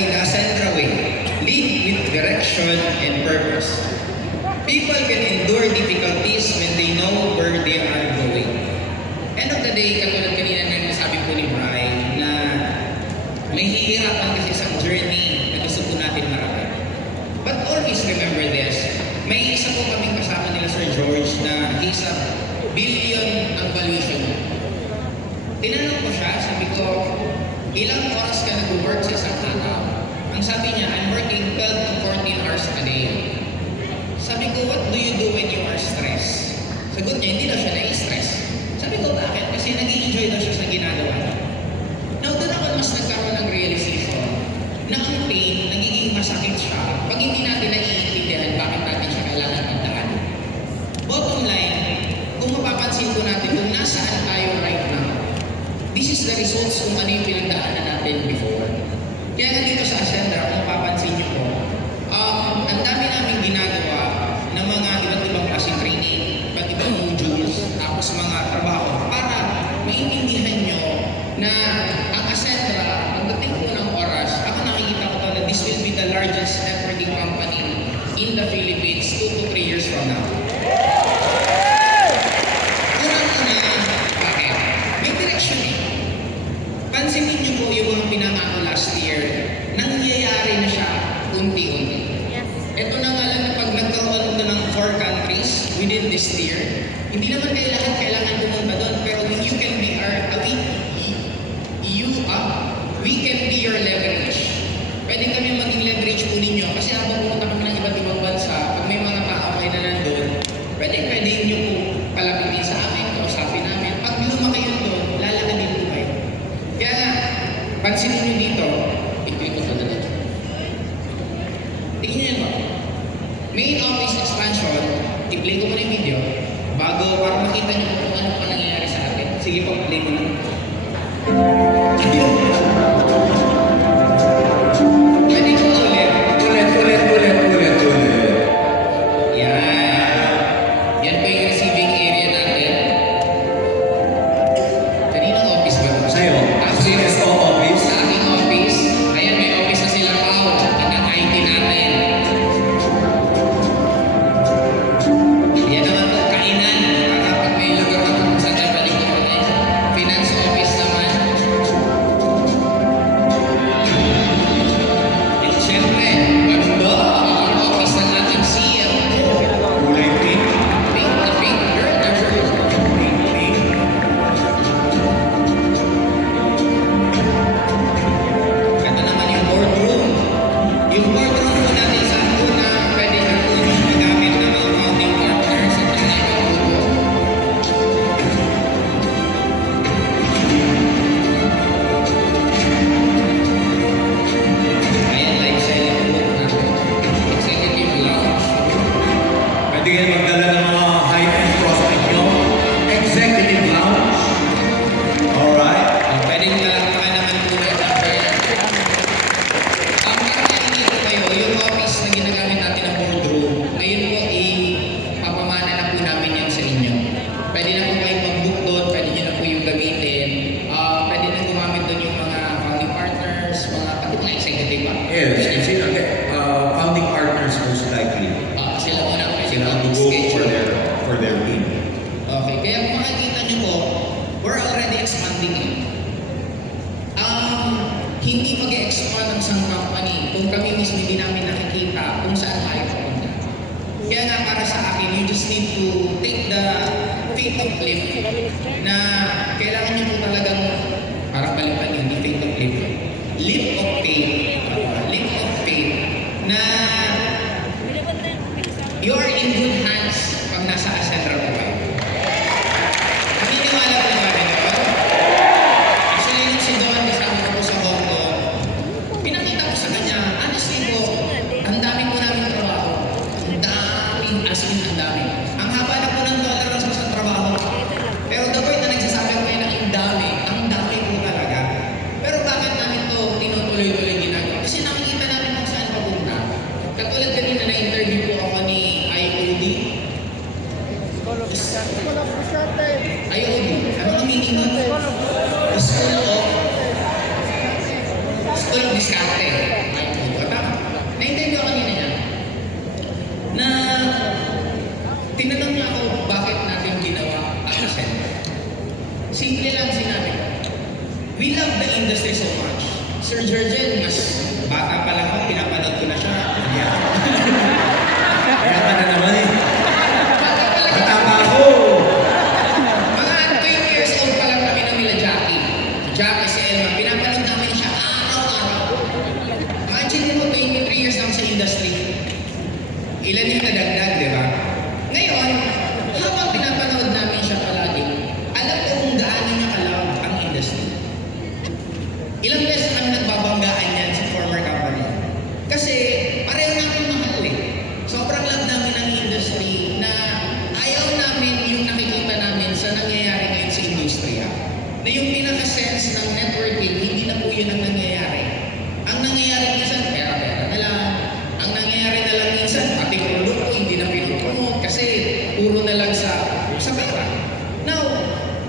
by the Ascendra way, lead with direction and purpose. People can endure difficulties when they know where they are going. End of the day, katulad kanina na nasabi po ni Brian, na may hihirapan kasi sa journey na gusto po natin marating. But always remember this, may isa po kaming kasama nila Sir George na isa billion ang valuation niya. Tinanong ko siya, sabi ko, ilang oras ka nag-work sa isang araw? Ang sabi niya, I'm working 12 to 14 hours a day. Sabi ko, what do you do when you are stressed? Sagot niya, hindi daw siya na-stress. Sabi ko, bakit? Kasi nag-i-enjoy daw siya sa ginagawa niya. Now, doon ako mas nagkaroon ng realization na ang pain, nagiging masakit siya pag hindi natin naiintindihan bakit natin siya kailangan pagdaan. Bottom line, kung mapapansin ko natin kung nasaan tayo right now, this is the results kung ano yung pinagdaanan natin before. Kaya nga dito sa Ascendra, kung mapapansin niyo po, ang dami namin ginagawa ng mga iba't ibang klaseng training, iba't ibang modules, tapos mga trabaho para maintindihan nyo na ang Ascendra, pagdating po ng oras, ako nakikita ko na this will be the largest networking company in the Philippines 2 to 3 years from now. Bakit? May direction eh. Pansinin niyo po yung mga pinangako last year, nangyayari na siya unti-unti. Ito na nga lang na pag nagkaroon na ng 4 countries within this year, hindi naman kayo lahat kailangan pumunta doon, pero you can be we can be your leverage. Pwede kami maging leverage po ninyo kasi habang pumunta kami ng iba't ibang bansa, pag may mga tao kayo na nandun, pwede nyo po palapitin sa amin, kausapin namin. Pag lumaki yun doon, lalakadin po kayo. Kaya nga, pansinin nyo dito, ikot ko na dito. Tingin nyo yun ba? Main office expansion, i-play ko muna yung video, bago para makita nyo kung ano pa nangyayari sa atin. Sige po, play mo na. Pwede ko ulit. Ulit. Yan po yung receiving area natin. Kaninang office ba ito? Sa'yo? CSO office? Sa aking office. Ayan, may office na sila Pao at ang IT natin. Yan naman po, kainan. Para pag may lugar na kung saan tayo balik ko natin. Finance office naman. And syempre, ganda ang office ng ating CFO. Kulay pink. Pink na pink. Girl na girl. Pink. Ganda naman yung boardroom. Yung boardroom po natin sa una, pwede na po yung magamit ng mga founding partners at mga ibang grupo. Ayan, live selling book natin. Executive lounge. Pwede kayo magdala ng mga high-end prospect nyo. Executive lounge. Alright. Pwede nyo lang naman po yung number. Ang makakainin ko kayo, yung office na ginagamit natin ng boardroom, ngayon po ipapamana na po namin yan sa inyo. Pwede na po kayong mag-book doon, pwede nyo na po yung gamitin. Pwede na gumamit doon yung mga founding partners, mga executive ba? Yes. Founding partners most likely. Sila muna pwede Sila ang go for their team. Okay, kaya kung makikita nyo po, we're already expanding it. Hindi mag-expand ang isang company kung kami mismo hindi namin nakikita kung saan tayo papunta. Kaya nga para sa akin, you just need to take the faith of leap na kailangan nyo po talagang parang balikan yun, hindi faith of leap. Leap of faith. Leap of faith na you are in good hands pag nasa Ascendra po kayo. Naniniwala po ba rin ito? Actually, nung si Don, kasama ko po sa Hong Kong, pinakita ko sa kanya, honestly po, ang dami po namin trabaho. Ang dami, as in ang dami. Ang haba na po ng tolerance mo sa trabaho. Pero the point na nagsasabi ko kayo na ang dami po talaga. Pero bakit namin to tinutuloy industry so much. Sir Jurgen, mas bata pa lang ako, pinapanood ko na siya. Yeah. Kaya ka na naman eh. Bata pa lang Matama ako. Mga 20 years old pa lang kami nung nila Jackie. Jackie si Elma, pinapanood namin siya araw-araw. Imagine mo, 23 years lang sa industry. Ilan yung nadagdag, di ba? Ngayon, habang pinapanood namin siya palagi, alam ko kung gaano niya ka-love ang industry. Ilang beses kami nagbabanggaan yan sa former company. Kasi pareho namin mahal eh. Sobrang love namin ang industry na ayaw namin yung nakikita namin sa nangyayari ngayon sa industriya. Na yung pinaka-sense ng networking, hindi na po yun ang nangyayari. Ang nangyayari minsan, pera-pera na lang. Ang nangyayari na lang minsan, pati produkto hindi na pinupromote kasi puro na lang sa pera. Now,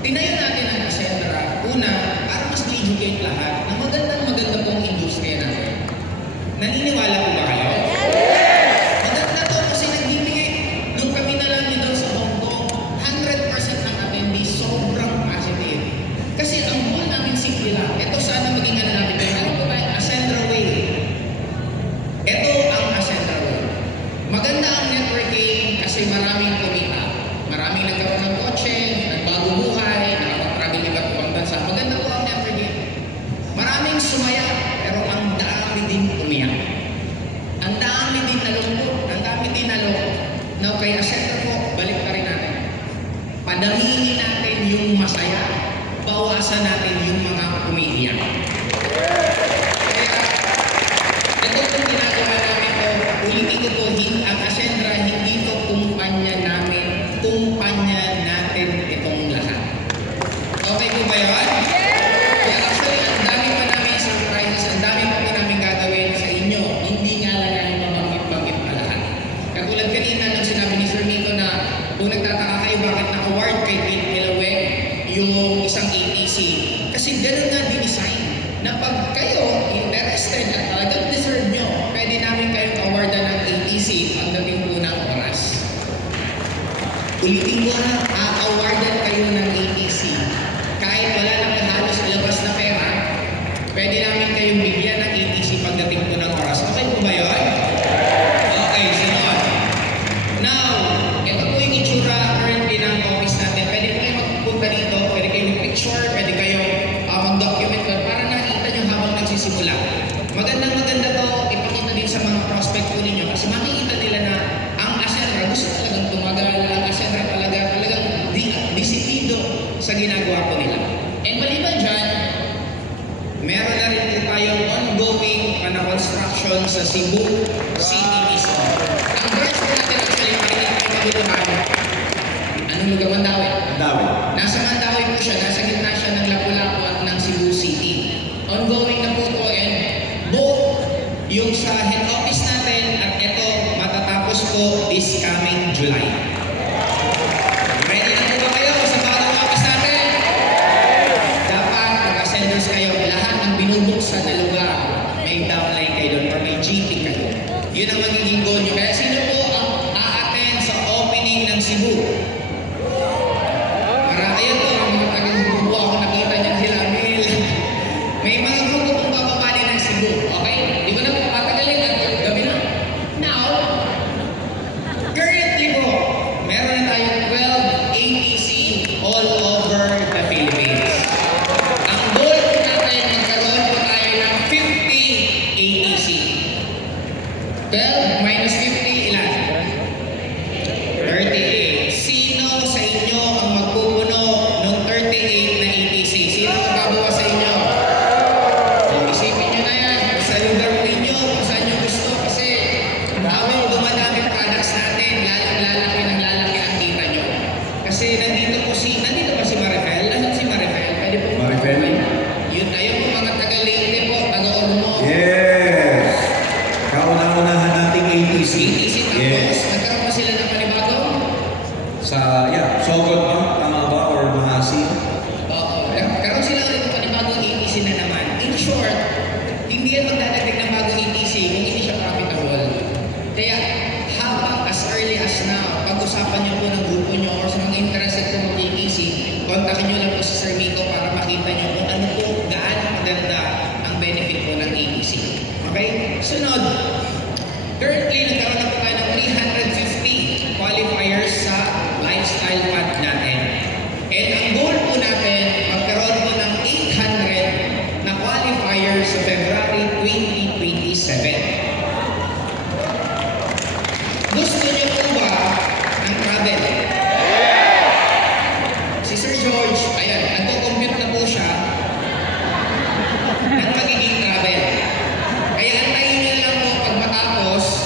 tinayo natin ang Ascendra, una, para mas ma-educate lahat na maganda pong industriya natin. Naniniwala po ba kayo? Maganda to kasi nagbibigay, nung kami na lang doon sa Hongkong, 100% ng attendees sobrang positive. Kasi ang goal namin simple lang. Ito sana maging ano natin. Ano po ba yung Ascendra Way? Ito ang Ascendra Way. Maganda ang networking kasi maraming kumita. Maraming nagkaroon ng kotse, nagbago buhay, nakapag-travel iba't ibang bansa. Maganda po ang networking. Maraming sumaya, pero ang dami din umiyak. Ang dami din nalungkot, ang dami din nalungkot. Now, kay Ascendra po, balik pa rin natin. Padamihin natin yung masaya, bawasan natin yung mga umiiyak. Kaya, ito itong ginagawa namin po, ulitin ko po, ang Ascendra, hindi to kumpanya namin, kumpanya natin itong lahat. Okay po ba yun? Kaya actually, ang dami pa namin surprises, ang dami pa po namin gagawin sa inyo. Hindi nga lang namin mabanggit-banggit pa lahat. Katulad kanina nung sinabi ni Sir Nico na kung nagtataka kayo bakit na-award kay Kate Milaweg yung isang ATC. Kasi ganun nga din-design na pag kayo interested at talagang deserve nyo, pwede namin kayong awardan ng ATC pagdating po ng oras. Ulitin ko na, a-awardan kayo ng ATC. Kahit wala nang halos ilabas na pera, pwede namin kayong bigyan ng ATC pagdating po ng oras. Okay po ba yun? Okay, sunod. Now, ito po yung itsura currently ng office natin. Pwede po kayo magpunta dito, pwede kayo mag-picture, pwede kayo mag-document para nakita nyo habang nagsisimula. Magandang-maganda to, ipakita din sa mga prospect po ninyo kasi makikita nila na ang Ascendra gusto talagang tumagal, ang Ascendra talagang disiplido sa ginagawa po nila. And maliban dyan, meron na rin po tayong ongoing na construction sa Cebu City mismo. Ang branch po natin actually, makikita kayo maguluhan. Anong lugar? Mandawi? Mandawi. Nasa Mandawi po siya, nasa gitna siya ng Lapu-Lapu at ng Cebu City. Ongoing na po ito and both yung sa head office natin at ito matatapos po this coming July. Ready na po ba kayo sa bagong office natin? Dapat mag-ascenders kayo. Lahat ng binubuksan na lugar may downline kayo doon or may GP kayo. Yun ang magiging goal nyo. Kaya sino po ang a-attend sa opening ng Cebu? Ayan po, ang mga taga-Cebu ako nakita niyan sila. May mga grupo pong bababa din ng Cebu. Okay? Di ko na po patagalin at gabi na. Now, currently po, meron na tayong 12 ATC all over the Philippines. Ang goal po natin, magkaroon po tayo ng 50 ATC. 12 minus 50, ilan? 38. Sino sa inyo ang magpupuno ng 38 na ATC? Sino ang babawa sa inyo? Isipin nyo na yan. Sa lugar ninyo, kung saan nyo gusto. Kasi habang dumadami products natin, lalaki ng lalaki ang kita nyo. Kasi nandito ba si Marifel? Nasaan si Marifel? Pwede po Marifel? Yun, ayun po mga taga-Leyte po, taga-Ormo. Yes! Kauna-unahan nating ATC. ATC tapos, Yes. nagkaroon pa sila ng panibago? Sogod ba? Tama ba? Or Mahasi? Oo. Karoon sila ulit ng panibagong ATC na naman. In short, hindi yan magdadating ng bagong ATC kung hindi siya profitable. Kaya, habang as early as now, pag-usapan niyo po ng grupo niyo or sa mga interested po mag-ATC, kontakin niyo lang po si Sir Miko para makita niyo kung ano po, gaano maganda Sunod, currently nagkaroon na po tayo ng 350 qualifiers sa lifestyle path natin. And ang goal po natin, magkaroon po ng 800 na qualifiers sa February 2027. Gusto niyo po ba ng travel? Si Sir George, ayan, nagko-compute na po siya ng magiging travel. Kaya antayin niyo lang po pag matapos,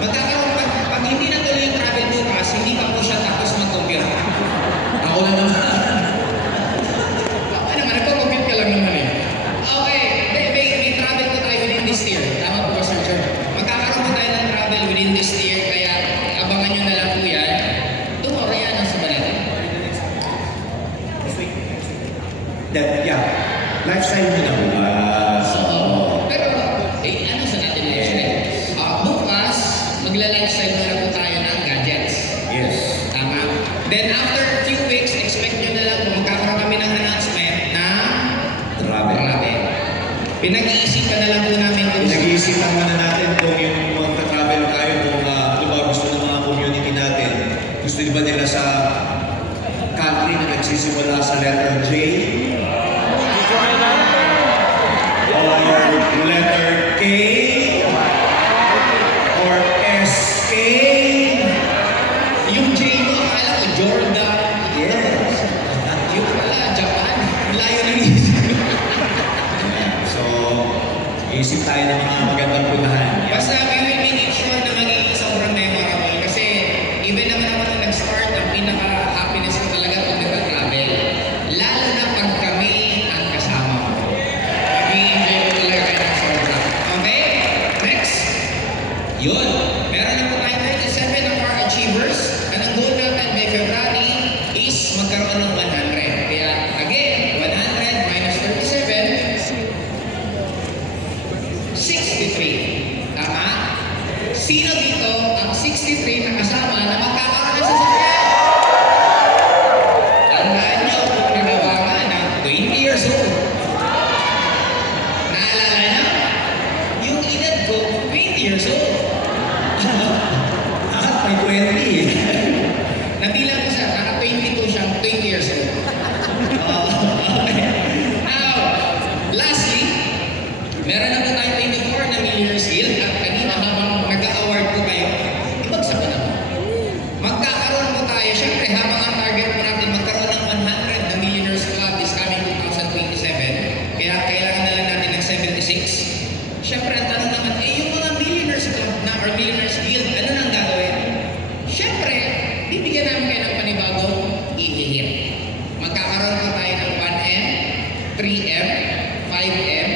magkakaroon pag hindi natuloy yung travel bukas, hindi pa po siya tapos mag-compute. Ako na naman. Ano naman, nagko-compute ka lang naman eh. Okay, may travel po tayo within this year. Tama po ba, Sir George? Magkakaroon po tayo ng travel within this year, kaya abangan nyo na lang po yan. Tomorrow yan ang sabalit. Yeah. Lifestyle mo na po ba? So, pero, ano sa natin lifestyle? Bukas, magla-lifestyle muna po tayo ng gadgets. Yes. Tama? Then after a few weeks, expect nyo na lang po, magkakaroon kami ng announcement na Travel. travel. Pinag-iisipan na lang po namin kung Nag-iisipan muna natin kung yung magta-travel tayo, kung ano ba gusto ng mga community natin. Gusto di ba nila sa country na nagsisimula sa letter J? Or letter K? Or SK? yung J mo, akala ko Jordan. Yes. Yung pala, Japan. Layo ng isip. So, isip tayo ng mga magandang punahan. Basta we will make it sure na magiging sobrang memorable. Kasi even naman ako nung nag-start, ang pinaka-happiness ko talaga pag nag-travel. Lalo na pag kami ang kasama ko. Mag-i-enjoy ko talaga kayo ng sobra. Okay? Next. Yun. Meron na po tayo 37 of our achievers. And ang goal natin by February is magkaroon ng 100. Kaya again, 100 minus 37, 63. Tama? Sino dito ang 63 na kasama na magkakaroon ng sasakyan? Tandaan nyo kung nanawangan ng 20 years old. Naalala nyo? Yung edad ko, 20 years old. May 20. Nabilang ko siya, naka-22 siyang 20 years old. Now, lastly, meron na po tayo 24 na Millionaires Guild at kanina habang nag-award po kayo, ibagsak ko na po. Magkakaroon po tayo, syempre habang ang target po natin magkaroon ng 100 na Millionaires Club this coming 2027, kaya kailangan na lang natin ng 76. Syempre ang tanong naman, yung mga Millionaires Club na or Millionaires Guild, ano nang gagawin? Syempre, bibigyan namin kayo ng panibagong ihihit. Magkakaroon po tayo ng 1M, 3M, 5M,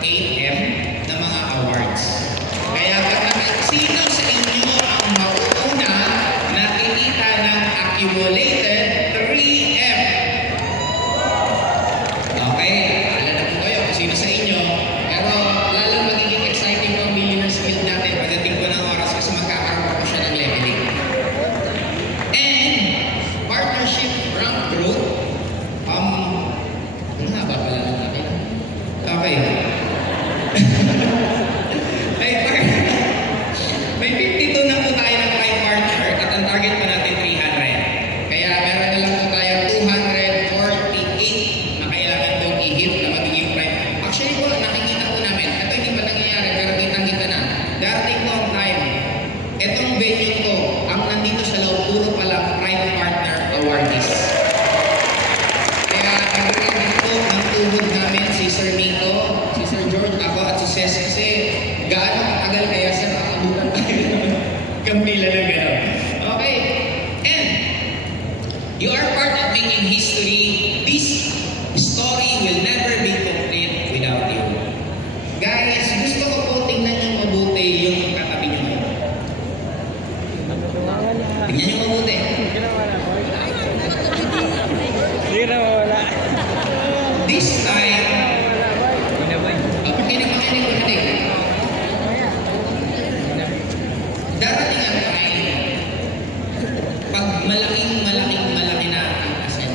8M na mga awards. Kaya pag sino sa inyo ang mauuna na kikita ng accumulated 3M? Okay, alam na po kayo kung sino sa inyo. Pero lalong magiging exciting po ang Millionaires Guild natin pagdating po ng oras kasi magkakaroon po siya ng leveling. And partnership rank growth. Ang haba pala ng akin. Okay. may 52 na po tayo ng prime partner at ang target pa natin 300. Kaya meron na lang po tayo 248 na kailangan pong i-hit na magiging prime. Actually po, nakikita po namin, ito hindi pa nangyayari pero kitang-kita na. Darating po ang time. Itong venue to, ang nandito sa loob, puro pala prime partner awardees. Kaya nag-ready po ng tuhod namin si Sir Miko, si Sir George, ako at si Ces kasi gaano katagal kaya sa nakabutan tayo kampila na gano'n. Okay. And you are part of making history. This story will never be complete without you. Guys, gusto ko po tingnan yung mabuti yung katabi nyo ngayon. Tingnan nyo mabuti. Hindi na wala. This time, makinig ko natin. Darating ang time, pag malaki na ang asset.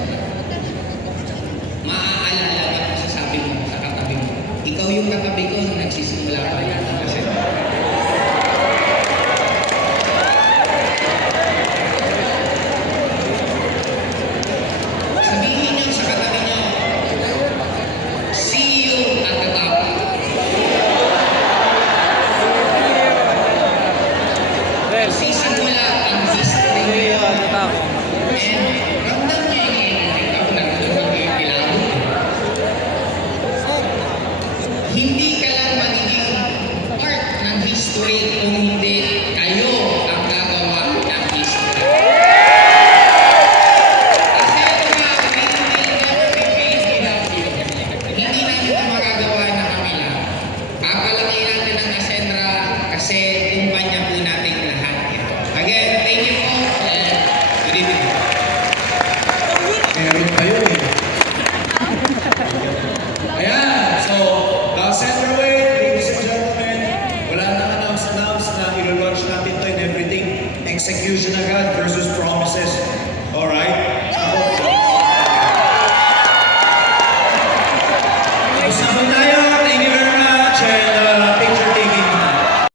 And ramdam niyo yung ikaw na magkikilala. Hindi ka lang magiging part ng history kung hindi kayo ang gagawa ng history. Ascendra will never be big without you. Hindi natin ito magagawa na kami lang. Papalaki natin ang Ascendra kasi kumpanya po natin lahat yan. Again, thank you po and good evening. Meron kayo eh. Ayan, so, the center way, ladies and gentlemen, wala nang announce na ilo-launch natin to and everything. Execution agad versus